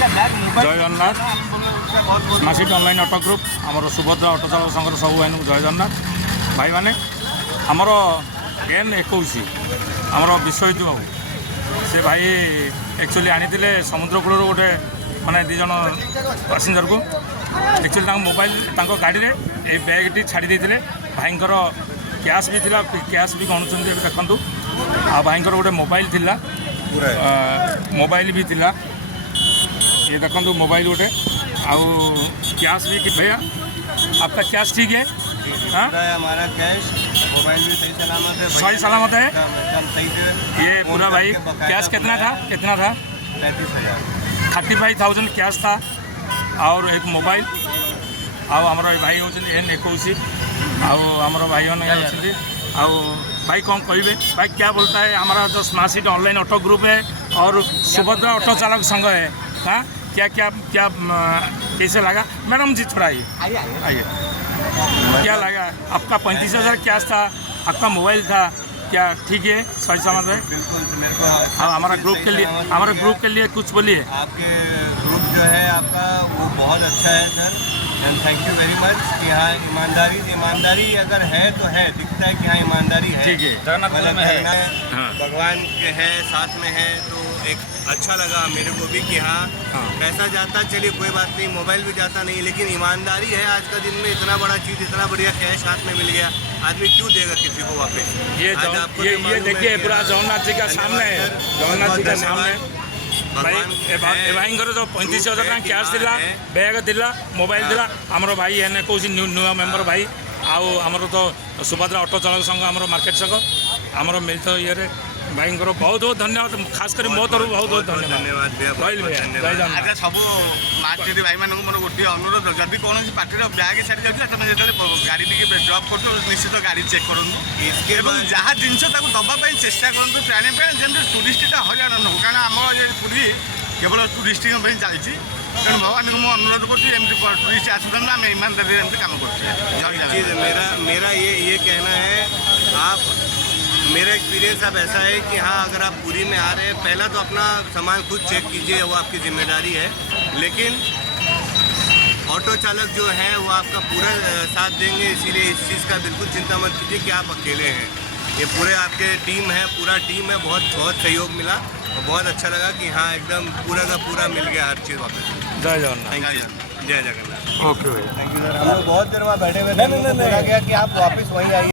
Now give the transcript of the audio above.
जय Jagannath smart online auto group आमर Subhadra auto चालक संघर सब भाई जय जगन्नाथ भाई मैंने आमर N21 आमर विश्वजित बाबू से भाई एक्चुअली आनी समुद्र कूल गोटे माने दीज पैसेंजर को एक्चुअली मोबाइल गाड़ी में ये बैगटी छाड़ी देते भाई कैश भी थिला कैश भी गणुंट देखु आ भाई गोटे मोबाइल थिला मोबाइल भी थिला ये देखो मोबाइल गोटे आउ कैश भी कि भैया आपका कैश ठीक है? हाँ हमारा कैश मोबाइल भी सही सलामत है सही से। ये पूरा भाई कैश कितना था 35,000 कैश था और एक मोबाइल आमर भाई होती N21 आमर भाई मैंने भाई कौन कहे भाई क्या बोलता है हमारा जो smart city online auto group है और सुभद्रा ऑटो चालक संघ है। हाँ क्या क्या क्या कैसे लगा मैडम जी थोड़ा आइए क्या लगा आपका 35,000 कैश था आपका मोबाइल था क्या ठीक है सही समझ है? बिल्कुल मेरे को हमारा ग्रुप के लिए कुछ बोलिए। आपके ग्रुप जो है आपका वो बहुत अच्छा है sir and thank you very much कि हाँ ईमानदारी अगर है तो है दिखता है कि हाँ ईमानदारी है ठीक है भगवान के है साथ में है तो एक अच्छा लगा मेरे को भी कि हाँ पैसा जाता चलिए कोई बात नहीं मोबाइल भी जाता नहीं लेकिन ईमानदारी है आज का दिन में इतना बड़ा चीज़ इतना बढ़िया कैश हाथ में मिल गया आदमी क्यों देगा किसी को वापस। ये देखिए पूरा जगन्नाथ जी का सामने है जगन्नाथ जी का सामने भाई जो 35,000 कैश थिला बैग थिला मोबाइल थिला आमर भाई N21 न्यू मेंबर भाई आमर तो सुभद्रा ऑटो चालक संघ आमर मार्केट संघ आमर मिलित ये भाई बहुत बहुत धन्यवाद खास कर मो तरफ बहुत बहुत धन्यवाद अच्छा सब स्मार्ट सिटी भाई मानक मोर गोटे अनुरोध जदि कौन पार्टी बैग छाड़ी जाए जो गाड़ी टी ड्रप कर निश्चित गाड़ी चेक करूँ जहाँ जिनस दवाई चेष्टा करूँ प्राणी जमी टूरिस्टा हईराण न हो कारण आम पुरी केवल टूरिस्ट चलती तेणु भगवान को मुझे अनुरोध करमती टूरिस्ट आसुना आम ईमानदारी काम कर मेरा ये कहना है आप मेरा एक्सपीरियंस अब ऐसा है कि हाँ अगर आप पूरी में आ रहे हैं पहला तो अपना सामान खुद चेक कीजिए वो आपकी जिम्मेदारी है लेकिन ऑटो चालक जो है वो आपका पूरा साथ देंगे इसीलिए इस चीज़ का बिल्कुल चिंता मत कीजिए कि आप अकेले हैं ये पूरे आपके टीम है पूरा टीम है बहुत सहयोग मिला और बहुत अच्छा लगा कि हाँ एकदम पूरा का पूरा मिल गया हर चीज़ वापस। जय जगन्नाथ थैंक यू जय Jagannath okay thank you sir हम लोग बहुत देर वहाँ बैठे हुए थे गया कि आप वापस वहीं आइए।